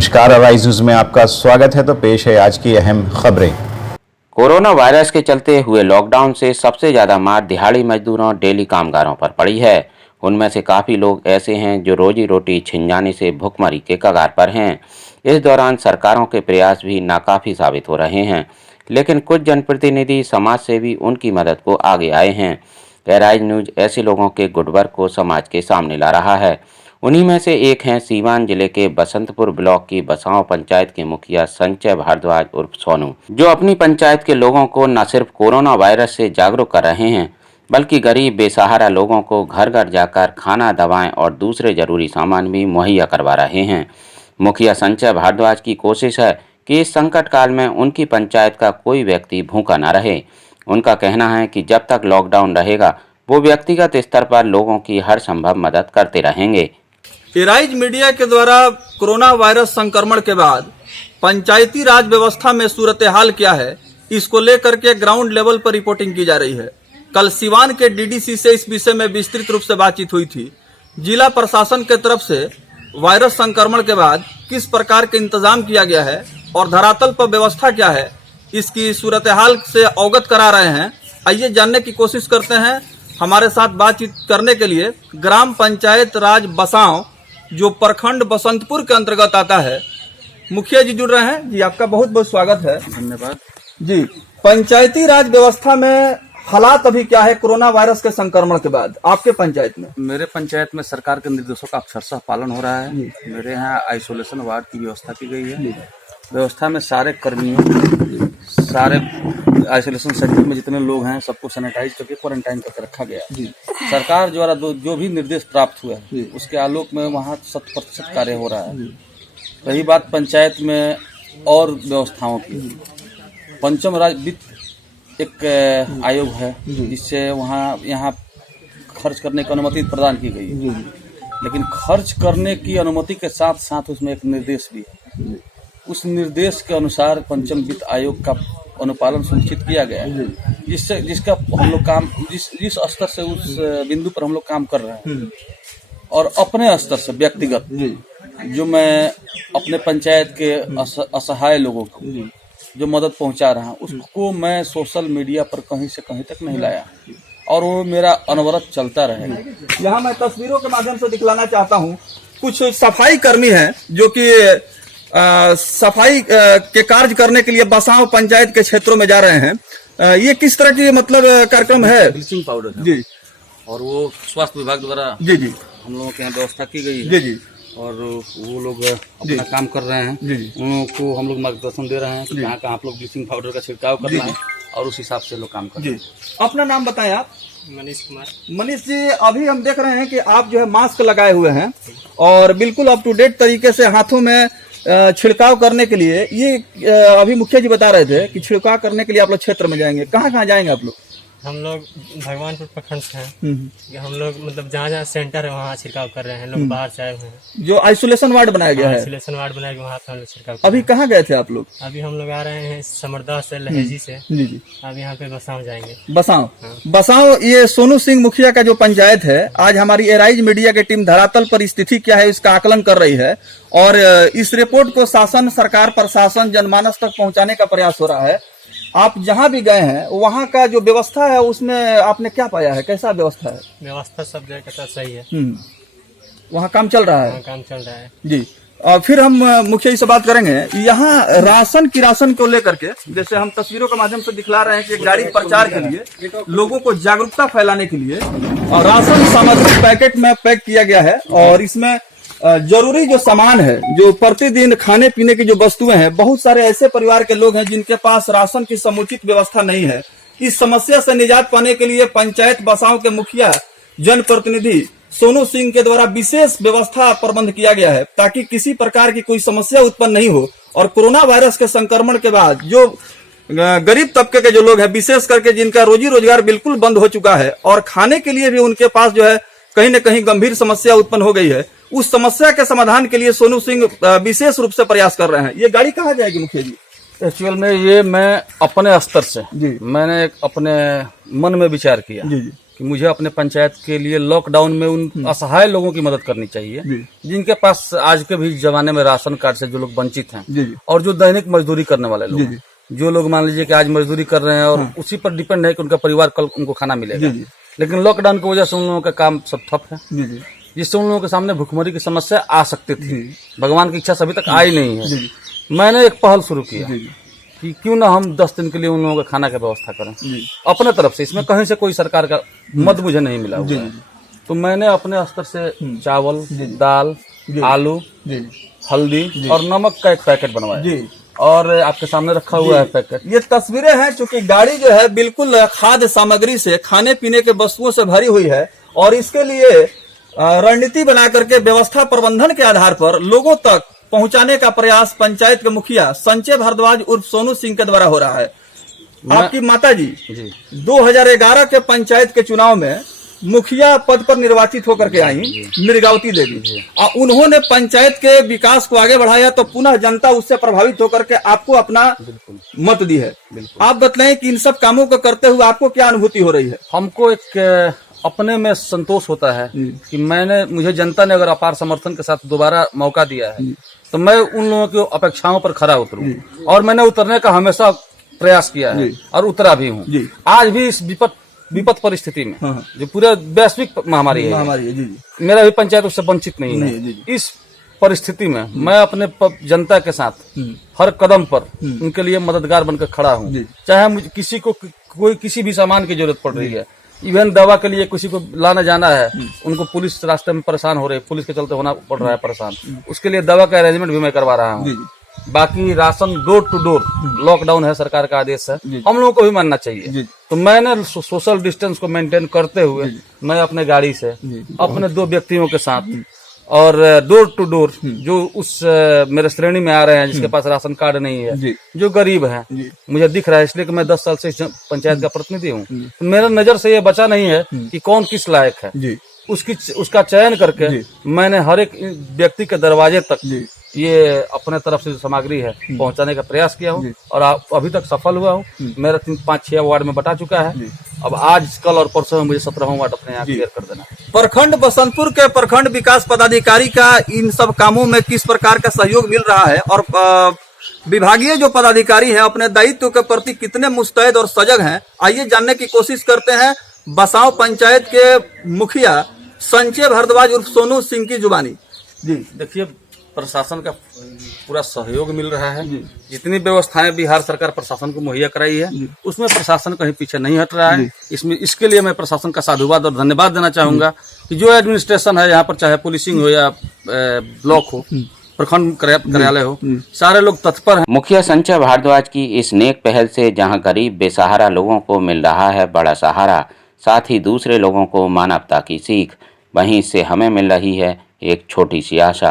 नमस्कार, arise news में आपका स्वागत है। तो पेश है आज की अहम खबरें। कोरोना वायरस के चलते हुए लॉकडाउन से सबसे ज्यादा मार दिहाड़ी मजदूरों और डेली कामगारों पर पड़ी है। उनमें से काफी लोग ऐसे हैं जो रोजी रोटी छिन जाने से भुखमरी के कगार पर हैं। इस दौरान सरकारों के प्रयास भी नाकाफी साबित हो रहे हैं, लेकिन कुछ जनप्रतिनिधि समाज सेवी उनकी मदद को आगे आए हैं। अराइज न्यूज ऐसे लोगों के गुडवर्क को समाज के सामने ला रहा है। उन्हीं में से एक हैं सीवान जिले के बसंतपुर ब्लॉक की बसांव पंचायत के मुखिया संजय भारद्वाज उर्फ सोनू, जो अपनी पंचायत के लोगों को न सिर्फ कोरोना वायरस से जागरूक कर रहे हैं, बल्कि गरीब बेसहारा लोगों को घर घर जाकर खाना, दवाएं और दूसरे जरूरी सामान भी मुहैया करवा रहे हैं। मुखिया संजय भारद्वाज की कोशिश है कि इस संकट काल में उनकी पंचायत का कोई व्यक्ति भूखा न रहे। उनका कहना है कि जब तक लॉकडाउन रहेगा वो व्यक्तिगत स्तर पर लोगों की हर संभव मदद करते रहेंगे। अराइज मीडिया के द्वारा कोरोना वायरस संक्रमण के बाद पंचायती राज व्यवस्था में सूरत हाल क्या है, इसको लेकर के ग्राउंड लेवल पर रिपोर्टिंग की जा रही है। कल सिवान के डीडीसी से इस विषय में विस्तृत रूप से बातचीत हुई थी। जिला प्रशासन के तरफ से वायरस संक्रमण के बाद किस प्रकार के इंतजाम किया गया है और धरातल पर व्यवस्था क्या है, इसकी सूरत हाल से अवगत करा रहे हैं। आइए जानने की कोशिश करते हैं। हमारे साथ बातचीत करने के लिए ग्राम पंचायत राज बसांव, जो प्रखंड बसंतपुर के अंतर्गत आता है, मुखिया जी जुड़ रहे हैं। जी, आपका बहुत बहुत स्वागत है। धन्यवाद जी, पंचायती राज व्यवस्था में हालात अभी क्या है कोरोना वायरस के संक्रमण के बाद आपके पंचायत में? मेरे पंचायत में सरकार के निर्देशों का अक्षरशः पालन हो रहा है। मेरे यहाँ आइसोलेशन वार्ड की व्यवस्था की गई है। व्यवस्था में सारे कर्मियों, सारे आइसोलेशन सेंटर में जितने लोग हैं सबको सैनिटाइज करके क्वारंटाइन करके रखा गया है। सरकार द्वारा जो भी निर्देश प्राप्त हुए हैं उसके आलोक में वहाँ 100% कार्य हो रहा है। रही बात पंचायत में और व्यवस्थाओं की, पंचम राज्य वित्त एक आयोग है जिससे यहाँ खर्च करने की अनुमति प्रदान की गई है, लेकिन खर्च करने की अनुमति के साथ साथ उसमें एक निर्देश भी है। उस निर्देश के अनुसार पंचम वित्त आयोग का अनुपालन सुनिश्चित किया गया है, जिसका हम लोग काम जिस स्तर से उस बिंदु पर हम लोग काम कर रहे हैं। और अपने स्तर से व्यक्तिगत जो मैं अपने पंचायत के असहाय लोगों को जो मदद पहुंचा रहा हूं, उसको मैं सोशल मीडिया पर कहीं से कहीं तक नहीं लाया और वो मेरा अनवरत चलता रहेगा। यहाँ मैं तस्वीरों के माध्यम से दिखलाना चाहता हूँ, कुछ सफाई कर्मी हैं जो कि सफाई के कार्य करने के लिए बसांव पंचायत के क्षेत्रों में जा रहे हैं। ये किस तरह की मतलब कार्यक्रम है? ब्लीचिंग पाउडर है जी, और वो स्वास्थ्य विभाग द्वारा जी जी हम लोगों के यहाँ व्यवस्था की गई है। जी जी, और वो लोग अपना काम कर रहे हैं। उन लोगों को हम लोग मार्गदर्शन दे रहे हैं कि कहाँ कहाँ आप लोग ब्लीचिंग पाउडर का छिड़काव करना है और उस हिसाब से लोग काम कर रहे हैं। अपना नाम बताएं आप। मनीष कुमार। मनीष जी, अभी हम देख रहे हैं कि आप जो है मास्क लगाए हुए हैं और बिल्कुल अप टू डेट तरीके से हाथों में छिड़काव करने के लिए, ये अभी मुखिया जी बता रहे थे कि छिड़काव करने के लिए आप लोग क्षेत्र में जाएंगे। कहाँ कहाँ जाएंगे आप लोग? हम लोग भगवानपुर प्रखंड से हैं। हम लोग मतलब जहाँ जहाँ सेंटर है वहाँ छिड़काव कर रहे हैं। लोग बाहर से आए हुए हैं। जो आइसोलेशन वार्ड बनाया गया है, आइसोलेशन वार्ड बनाया गया, वहाँ पे हम लोग छिड़काव। अभी कहाँ गए थे आप लोग? अभी हम लोग आ रहे हैं समरदा से, लहेजी से। जी जी, अब यहाँ पे बसांव जाएंगे। बसांव ये सोनू सिंह मुखिया का जो पंचायत है, आज हमारी एराइज मीडिया की टीम धरातल पर स्थिति क्या है इसका आकलन कर रही है और इस रिपोर्ट को शासन, सरकार, प्रशासन, जनमानस तक पहुंचाने का प्रयास हो रहा है। आप जहां भी गए हैं वहां का जो व्यवस्था है उसमें आपने क्या पाया है? कैसा व्यवस्था है? व्यवस्था सब जगह का सही है। वहाँ काम चल रहा है? काम चल रहा है जी। और फिर हम मुखिया जी से बात करेंगे। यहाँ राशन किरासन को लेकर के, जैसे हम तस्वीरों के माध्यम से दिखला रहे हैं कि एक गाड़ी प्रचार के लिए, लोगों को जागरूकता फैलाने के लिए और राशन सामग्री पैकेट में पैक किया गया है और इसमें जरूरी जो सामान है, जो प्रतिदिन खाने पीने की जो वस्तुएं हैं, बहुत सारे ऐसे परिवार के लोग हैं जिनके पास राशन की समुचित व्यवस्था नहीं है। इस समस्या से निजात पाने के लिए पंचायत बसांव के मुखिया जनप्रतिनिधि सोनू सिंह के द्वारा विशेष व्यवस्था प्रबंध किया गया है ताकि किसी प्रकार की कोई समस्या उत्पन्न नहीं हो और कोरोना वायरस के संक्रमण के बाद जो गरीब तबके के जो लोग हैं, विशेष करके जिनका रोजी रोजगार बिल्कुल बंद हो चुका है और खाने के लिए भी उनके पास जो है कहीं न कहीं गंभीर समस्या उत्पन्न हो गई है, उस समस्या के समाधान के लिए सोनू सिंह विशेष रूप से प्रयास कर रहे हैं। ये गाड़ी कहाँ जाएगी मुखिया जी? एक्चुअल में ये मैं अपने स्तर से मैंने एक अपने मन में विचार किया कि मुझे अपने पंचायत के लिए लॉकडाउन में उन असहाय लोगों की मदद करनी चाहिए जिनके पास आज के भी जमाने में राशन कार्ड से जो लोग वंचित हैं और जो दैनिक मजदूरी करने वाले लोग हैं। जो लोग मान लीजिए कि आज मजदूरी कर रहे हैं और उसी पर डिपेंड है कि उनका परिवार कल उनको खाना मिलेगा, लेकिन लॉकडाउन की वजह से उन लोगों का काम सब ठप है, जिससे उन लोगों के सामने भुखमरी की समस्या आ सकती थी। भगवान की इच्छा से अभी तक आई नहीं है। मैंने एक पहल शुरू किया कि क्यों ना हम 10 दिन के लिए उन लोगों का खाना की व्यवस्था करें अपने तरफ से। इसमें कहीं से कोई सरकार का मद मुझे नहीं मिला हुआ है। तो मैंने अपने स्तर से चावल, दाल, आलू, हल्दी और नमक का एक पैकेट बनवाया और आपके सामने रखा हुआ है पैकेट। ये तस्वीरें हैं, चूंकि गाड़ी जो है बिल्कुल खाद्य सामग्री से, खाने पीने के वस्तुओं से भरी हुई है और इसके लिए रणनीति बना करके व्यवस्था प्रबंधन के आधार पर लोगों तक पहुंचाने का प्रयास पंचायत के मुखिया संजय भारद्वाज उर्फ सोनू सिंह के द्वारा हो रहा है। आपकी माता जी 2011 के पंचायत के चुनाव में मुखिया पद पर निर्वाचित होकर के आई, मिर्गावती देवी, और उन्होंने पंचायत के विकास को आगे बढ़ाया, तो पुनः जनता उससे प्रभावित होकर के आपको अपना मत दी है। आप बतलाएं कि इन सब कामों को करते हुए आपको क्या अनुभूति हो रही है? हमको एक अपने में संतोष होता है कि मुझे जनता ने अगर अपार समर्थन के साथ दोबारा मौका दिया है तो मैं उन लोगों की अपेक्षाओं पर खरा उतरूं, और मैंने उतरने का हमेशा प्रयास किया है और उतरा भी हूँ। आज भी इस विपद परिस्थिति में जो पूरे वैश्विक महामारी है, मेरा भी पंचायत उससे वंचित नहीं है। इस परिस्थिति में मैं अपने जनता के साथ हर कदम पर उनके लिए मददगार बनकर खड़ा हूँ। चाहे मुझे किसी को कोई किसी भी सामान की जरूरत पड़ रही है, इवन दवा के लिए किसी को लाना जाना है, उनको पुलिस रास्ते में परेशान हो रही है, पुलिस के चलते होना पड़ रहा है परेशान, उसके लिए दवा का अरेंजमेंट भी मैं करवा रहा हूँ। बाकी ration door to door, lockdown है, सरकार का आदेश है, हम लोगों को भी मानना चाहिए। तो मैंने सोशल डिस्टेंस को मेंटेन करते हुए मैं अपने गाड़ी से अपने 2 व्यक्तियों के साथ और डोर टू डोर जो उस मेरे श्रेणी में आ रहे हैं जिसके पास राशन कार्ड नहीं है, जो गरीब है, मुझे दिख रहा है, इसलिए कि मैं 10 साल से पंचायत का प्रतिनिधि हूँ, तो मेरा नजर से ये बचा नहीं है कि कौन किस लायक है। उसका चयन करके मैंने हर एक व्यक्ति के दरवाजे तक ये अपने तरफ से जो सामग्री है पहुंचाने का प्रयास किया हूँ और अभी तक सफल हुआ हूँ। मेरा 3-5-6 वार्ड में बटा चुका है। अब आज कल और परसों में मुझे 17वां वार्ड अपने यहाँ क्लियर कर देना है। प्रखंड बसंतपुर के प्रखंड विकास पदाधिकारी का इन सब कामों में किस प्रकार का सहयोग मिल रहा है और विभागीय जो पदाधिकारी हैं अपने दायित्व के प्रति कितने मुस्तैद और सजग हैं, आइए जानने की कोशिश करते हैं बसाव पंचायत के मुखिया संजय भारद्वाज उर्फ सोनू सिंह की जुबानी। जी देखिए, प्रशासन का पूरा सहयोग मिल रहा है। जितनी व्यवस्थाएं बिहार सरकार प्रशासन को मुहैया कराई है उसमें प्रशासन कहीं पीछे नहीं हट रहा है। इसके लिए मैं प्रशासन का साधुवाद और धन्यवाद देना चाहूंगा कि जो एडमिनिस्ट्रेशन है यहाँ पर, चाहे पुलिसिंग हो या ब्लॉक हो, प्रखंड कार्यालय हो, सारे लोग तत्पर हैं। मुखिया संजय भारद्वाज की इस नेक पहल से जहां गरीब बेसहारा लोगों को मिल रहा है बड़ा सहारा, साथ ही दूसरे लोगों को मानवता की सीख, वहीं इससे हमें मिल रही है एक छोटी सी आशा।